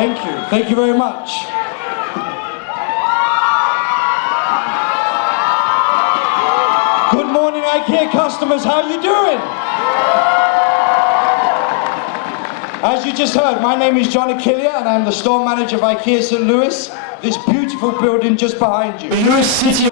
Thank you. Thank you very much. Good morning, IKEA customers. How are you doing? As you just heard, my name is John Achillia and I'm the store manager of IKEA St. Louis, this beautiful building just behind you. Louis City.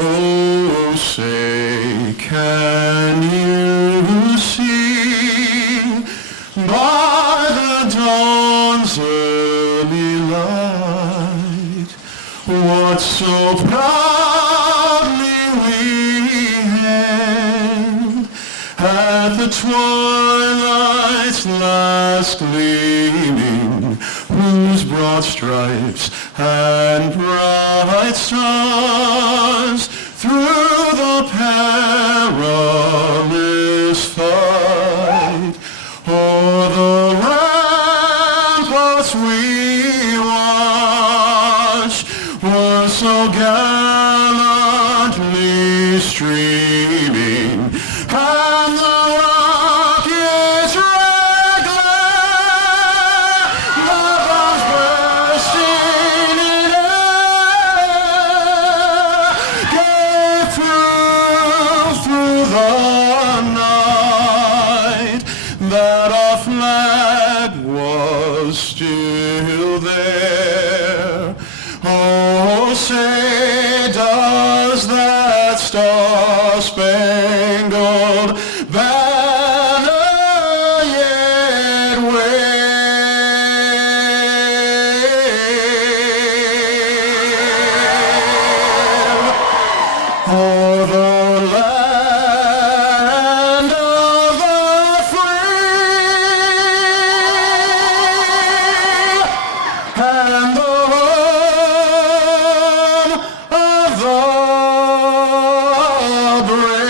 Oh, say, can you see by the dawn's early light what so proudly we hailed at the twilight's last gleaming, whose broad stripes and bright stars through the perilous fight o'er the ramparts we watched were so gallantly streaming, and the rockets regular, the bombs bursting in air, gave through the night that our flag was still there. Oh, say, does that star-spangled banner yet wave o'er the land of the free and the home of the brave?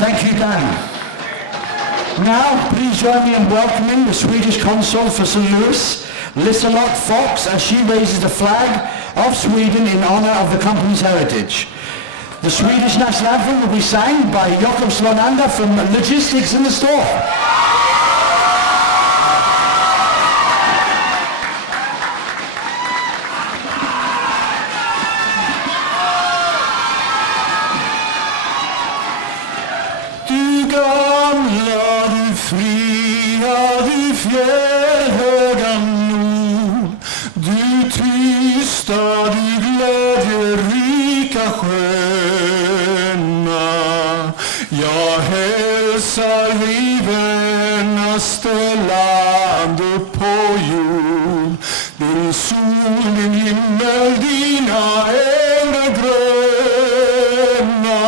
Thank you, Dan. Now, please join me in welcoming the Swedish consul for St. Louis, Liselott Fox, as she raises the flag of Sweden in honor of the company's heritage. The Swedish national anthem will be sang by Jakob Slonanda from Logistics in the Store. Du gamla, du fria, du fjällhöga nord, du tysta, du glädjerika sköna. Jag hälsar vid vänaste land upp på jord, din sol, din himmel, dina ängar gröna.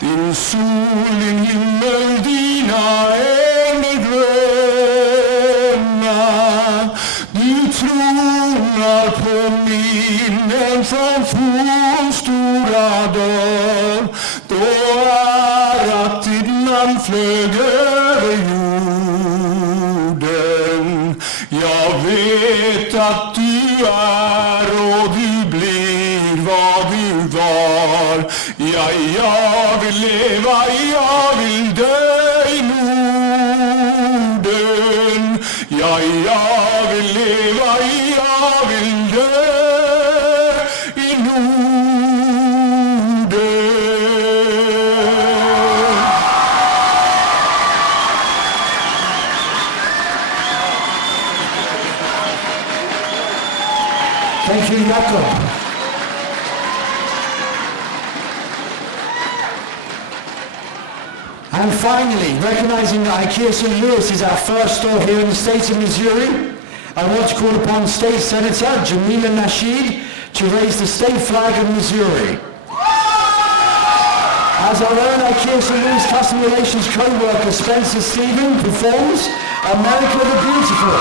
Din sol, din himmel, dina ängar gröna. Du tronar på minnen från fornstora dagar, då att ditt namn flög över jorden. Jag vet att du är och du blir vad du var. Ja, jag vill leva, jag vill dö i Norden. Ja, jag vill leva, jag vill dö i Norden. Thank you, Jakob. And finally, recognizing that IKEA St. Louis is our first store here in the state of Missouri, I want to call upon State Senator Jamila Nasheed to raise the state flag of Missouri. As our own IKEA Saloon's Customer Relations co-worker Spencer Stephen performs America the Beautiful.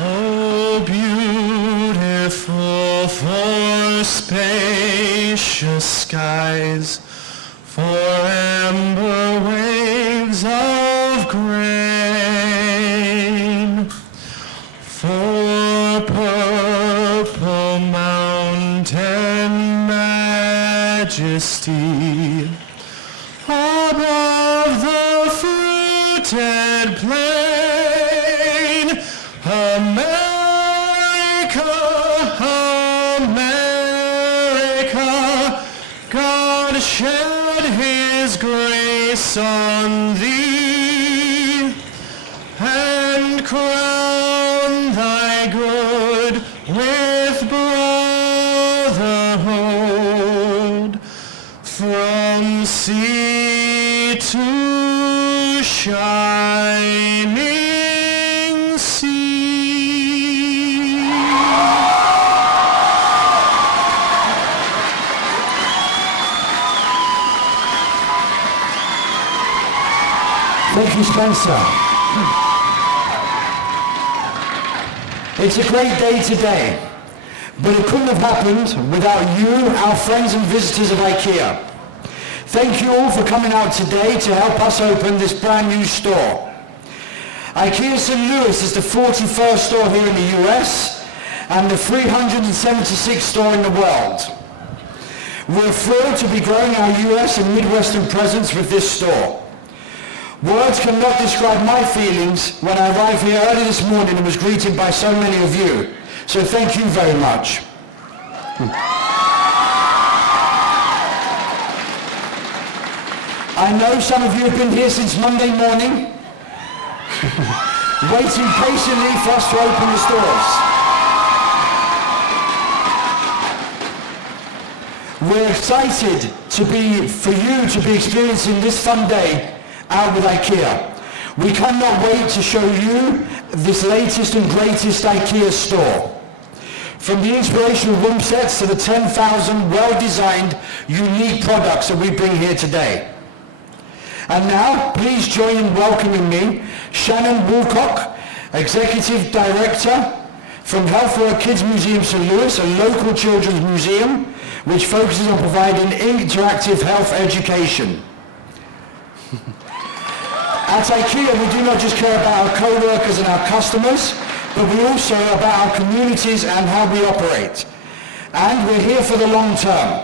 Oh, beautiful for spacious skies, for amber waves of grain, for purple mountain majesty, above the fruited plain, America, America, God shed His grace on thee, and crown thy good with brotherhood, from sea to shining sea. Thank you, Spencer. It's a great day today, but it couldn't have happened without you, our friends and visitors of IKEA. Thank you all for coming out today to help us open this brand new store. IKEA St. Louis is the 41st store here in the US and the 376th store in the world. We're thrilled to be growing our US and Midwestern presence with this store. Words cannot describe my feelings when I arrived here early this morning and was greeted by so many of you. So thank you very much. I know some of you have been here since Monday morning, waiting patiently for us to open the stores. We're excited for you to be experiencing this fun day out with IKEA. We cannot wait to show you this latest and greatest IKEA store. From the inspirational room sets to the 10,000 well-designed, unique products that we bring here today. And now, please join in welcoming me, Shannon Woolcock, Executive Director from Healthwork Kids Museum St. Louis, a local children's museum which focuses on providing interactive health education. At IKEA, we do not just care about our co-workers and our customers, but we also about our communities and how we operate. And we're here for the long term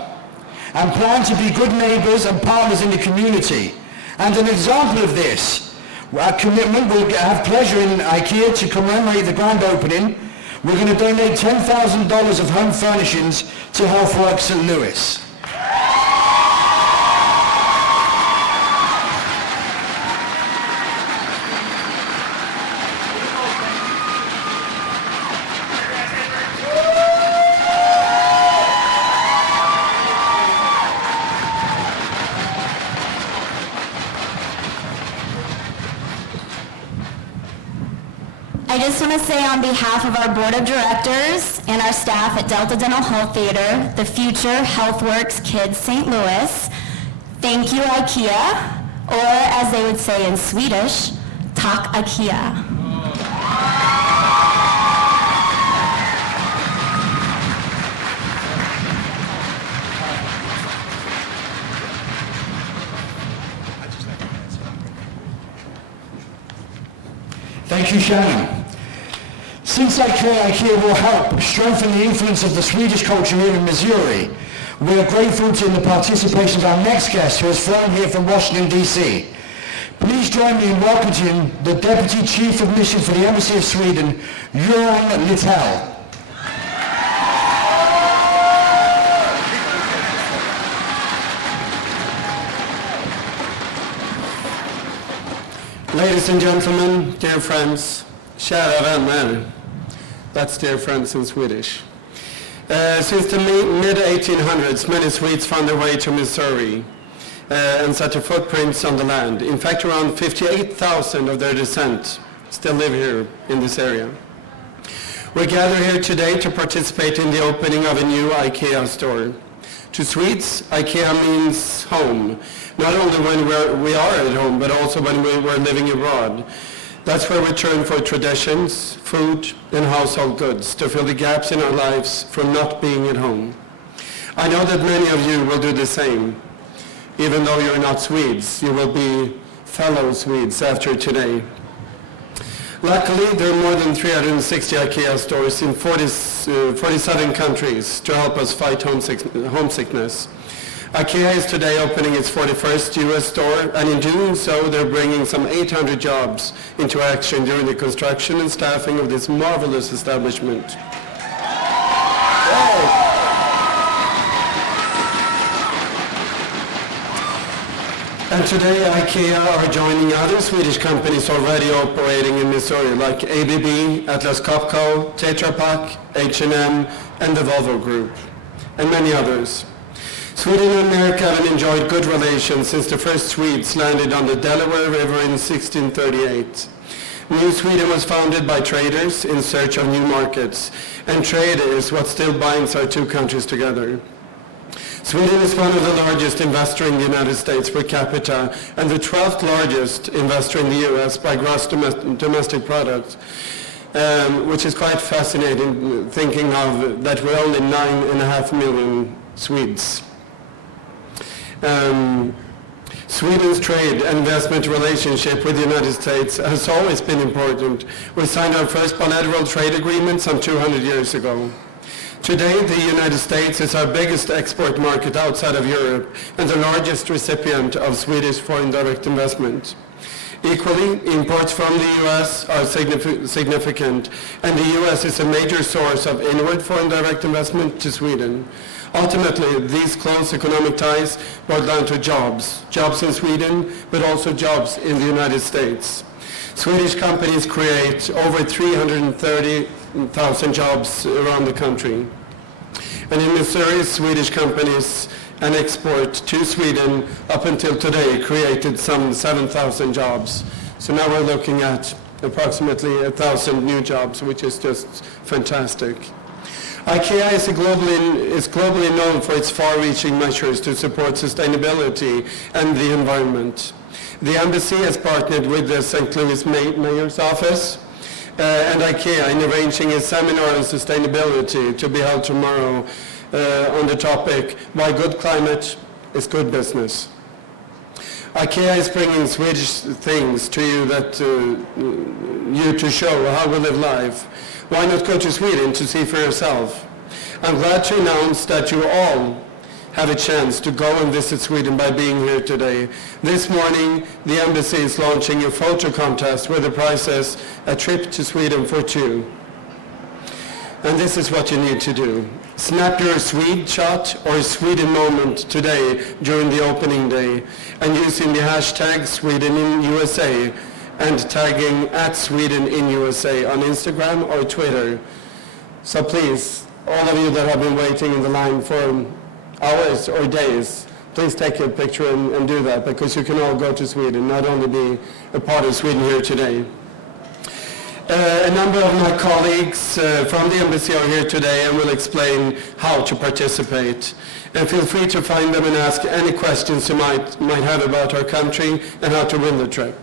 and plan to be good neighbors and partners in the community. And an example of this, our commitment, we'll have pleasure in IKEA to commemorate the grand opening. We're going to donate $10,000 of home furnishings to Healthwork St. Louis. I just want to say on behalf of our board of directors and our staff at Delta Dental Health Theater, the future HealthWorks Kids St. Louis, thank you IKEA, or as they would say in Swedish, tack IKEA. Thank you, Shannon. Since IKEA will help strengthen the influence of the Swedish culture here in Missouri, we are grateful to the participation of our next guest who has flown here from Washington, D.C. Please join me in welcoming the Deputy Chief of Mission for the Embassy of Sweden, Göran Littell. Ladies and gentlemen, dear friends, kära vänner. That's dear friends in Swedish. Since the mid-1800s, many Swedes found their way to Missouri and set their footprints on the land. In fact, around 58,000 of their descent still live here in this area. We gather here today to participate in the opening of a new IKEA store. To Swedes, IKEA means home, not only when we are at home, but also when we're living abroad. That's where we turn for traditions, food, and household goods to fill the gaps in our lives from not being at home. I know that many of you will do the same. Even though you're not Swedes, you will be fellow Swedes after today. Luckily, there are more than 360 IKEA stores in 47 countries to help us fight homesickness. IKEA is today opening its 41st US store, and in doing so, they're bringing some 800 jobs into action during the construction and staffing of this marvelous establishment. And today, IKEA are joining other Swedish companies already operating in Missouri, like ABB, Atlas Copco, Tetra Pak, H&M, and the Volvo Group, and many others. Sweden and America have enjoyed good relations since the first Swedes landed on the Delaware River in 1638. New Sweden was founded by traders in search of new markets, and trade is what still binds our two countries together. Sweden is one of the largest investors in the United States per capita and the 12th largest investor in the U.S. by gross domestic product, which is quite fascinating thinking of that we're only 9.5 million Swedes. Sweden's trade and investment relationship with the United States has always been important. We signed our first bilateral trade agreement some 200 years ago. Today, the United States is our biggest export market outside of Europe and the largest recipient of Swedish foreign direct investment. Equally, imports from the U.S. are significant, and the U.S. is a major source of inward foreign direct investment to Sweden. Ultimately, these close economic ties boil down to jobs in Sweden, but also jobs in the United States. Swedish companies create over 330,000 jobs around the country. And in Missouri, Swedish companies and export to Sweden up until today created some 7,000 jobs. So now we're looking at approximately 1,000 new jobs, which is just fantastic. IKEA is globally known for its far-reaching measures to support sustainability and the environment. The embassy has partnered with the St. Louis Mayor's Office and IKEA in arranging a seminar on sustainability to be held tomorrow on the topic, Why Good Climate is Good Business. IKEA is bringing Swedish things to you to show how we live life. Why not go to Sweden to see for yourself? I'm glad to announce that you all have a chance to go and visit Sweden by being here today. This morning, the embassy is launching a photo contest where the prize is a trip to Sweden for two. And this is what you need to do. Snap your Swede shot or Sweden moment today during the opening day and using the hashtag SwedenInUSA and tagging @SwedenInUSA on Instagram or Twitter. So please, all of you that have been waiting in the line for hours or days, please take a picture and do that, because you can all go to Sweden, not only be a part of Sweden here today. A number of my colleagues from the embassy are here today and will explain how to participate. And feel free to find them and ask any questions you might have about our country and how to win the trip.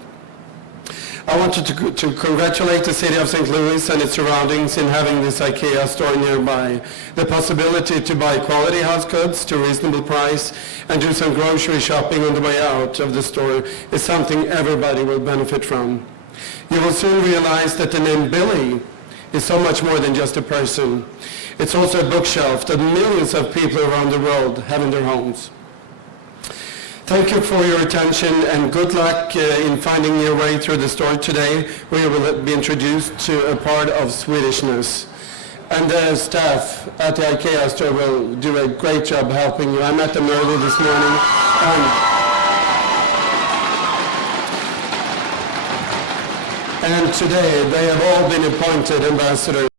I wanted to congratulate the city of St. Louis and its surroundings in having this IKEA store nearby. The possibility to buy quality house goods to a reasonable price and do some grocery shopping on the way out of the store is something everybody will benefit from. You will soon realize that the name Billy is so much more than just a person. It's also a bookshelf that millions of people around the world have in their homes. Thank you for your attention and good luck in finding your way through the store today, where you will be introduced to a part of Swedishness. And the staff at the IKEA store will do a great job helping you. I met them early this morning. And today they have all been appointed ambassadors.